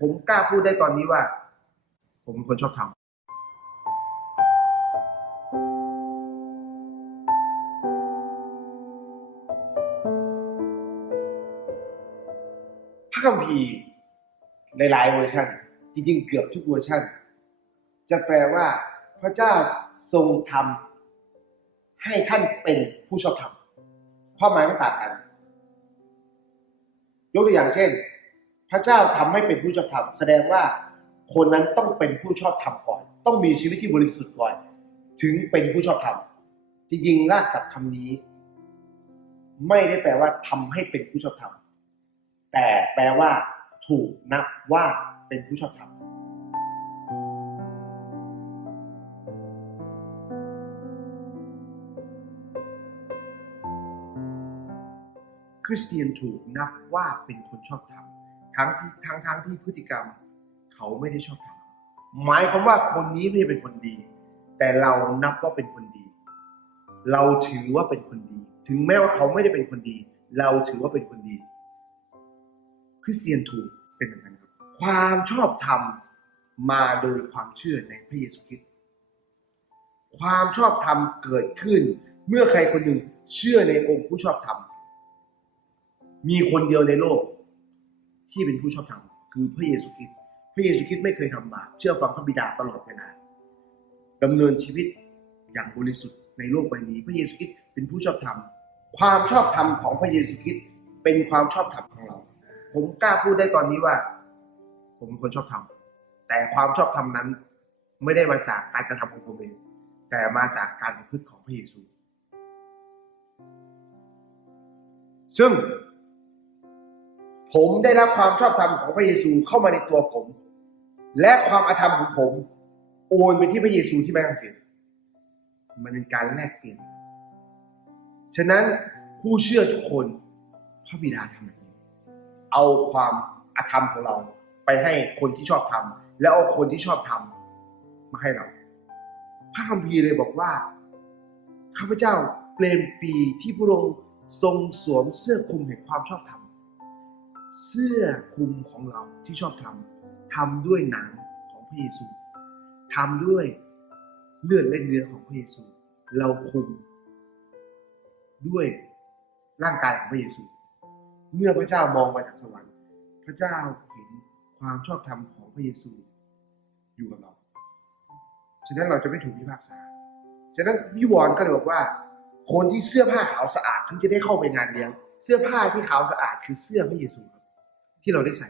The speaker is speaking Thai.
ผมกล้าพูดได้ตอนนี้ว่า ผมเป็นคนชอบทำพระคัมภีร์ในหลายเวอร์ชันจริงๆ เกือบทุกเวอร์ชันจะแปลว่า พระเจ้าทรงทำให้ท่านเป็นผู้ชอบธรรมความหมายไม่ต่างกัน ยกตัวอย่างเช่น พระเจ้าทำให้เป็นผู้ชอบธรรมแสดงว่าคนนั้นต้องเป็นผู้ชอบธรรมก่อน ต้องมีชีวิตที่บริสุทธิ์ก่อน ถึงเป็นผู้ชอบธรรมจริงๆรากศัพท์คำนี้ ไม่ได้แปลว่าทำให้เป็นผู้ชอบธรรมแต่แปลว่า ถูกนับว่าเป็นผู้ชอบธรรมคริสเตียนถูกนับว่าเป็นคนชอบธรรม ทั้งที่ทั้งทั้งที่พฤติกรรม เขาไม่ได้ชอบธรรมหมายความว่าคนนี้ไม่ได้เป็นคนดี แต่เรานับว่าเป็นคนดี เราถือว่าเป็นคนดี ถึงแม้ว่าเขาไม่ได้เป็นคนดี เราถือว่าเป็นคนดีคริสเตียนถูกเป็นอย่างนั้นครับ ความชอบธรรมมาโดยความเชื่อในพระเยซูคริสต์ความชอบธรรมเกิดขึ้น เมื่อใครคนหนึ่งเชื่อในองค์ผู้ชอบธรรมมีคนเดียวในโลก ที่เป็นผู้ชอบธรรมคือพระเยซูคริสต์พระเยซูคริสต์ไม่เคยทำบาปเชื่อฟังพระบิดาตลอดเวลาดำเนินชีวิตอย่างบริสุทธิ์ในโลกใบนี้ พระเยซูคริสต์เป็นผู้ชอบธรรม ความชอบธรรมของพระเยซูคริสต์เป็นความชอบธรรมของเรา ผมกล้าพูดได้ตอนนี้ว่า ผมเป็นคนชอบธรรมแต่ความชอบธรรมนั้นไม่ได้มาจากการกระทำของผมเองแต่มาจากการประพฤติของพระเยซู ซึ่ง ผมได้รับความชอบธรรมของพระเยซูเข้ามาในตัวผม และความอาธรรมของผม โอนไปที่พระเยซูที่ไม้กางเขนมันเป็นการแลกเปลี่ยน ฉะนั้นผู้เชื่อทุกคนพระบิดาทำแบบนี้ เอาความอาธรรมของเราไปให้คนที่ชอบทำแล้วเอาคนที่ชอบทำมาให้เรา พระคัมภีร์เลยบอกว่าข้าพเจ้าเปลมปีที่พระองค์ทรงสวมเสื้อคลุมแห่งความชอบธรรม เสื้อคลุมของเราที่ชอบทำทำด้วยหนังของพระเยซูทำด้วยเลือดและเนื้อของพระเยซู เราคลุมด้วยร่างกายของพระเยซู เมื่อพระเจ้ามองมาจากสวรรค์ พระเจ้าเห็นความชอบธรรมของพระเยซูอยู่กับเรา ฉะนั้นเราจะไม่ถูกพิพากษา ฉะนั้นพี่วอนก็เลยบอกว่า คนที่เสื้อผ้าขาวสะอาดถึงจะได้เข้าไปงานเลี้ยง เสื้อผ้าที่ขาวสะอาดคือเสื้อพระเยซู ที่เราได้ใส่